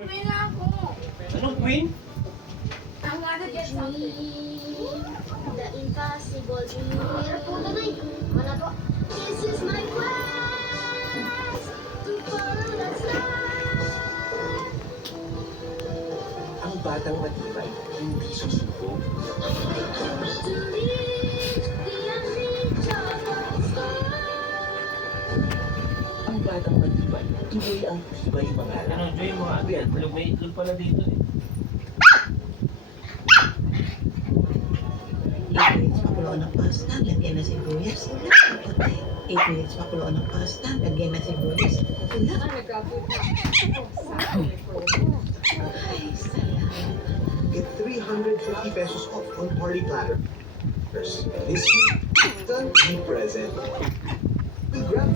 Uwi na ako. Anong queen? Ang ano dyan sa The impossible dream. Mana to? This is my quest to follow the star. Ang batang matibay, hindi susuko. To reach the unreachable star. Ang batang matibay, tuloy ang tibay mangarap. Ano, Joy, mga ano yan? May itlog pala dito eh. 8 minutes pakuluan ng pasta, lagyan na sibuyas, puti. 8 minutes pakuluan ng pasta, lagyan na sibuyas, pula. Ay, salamat. Get 350 pesos off on party platters. This week, done and present. We grab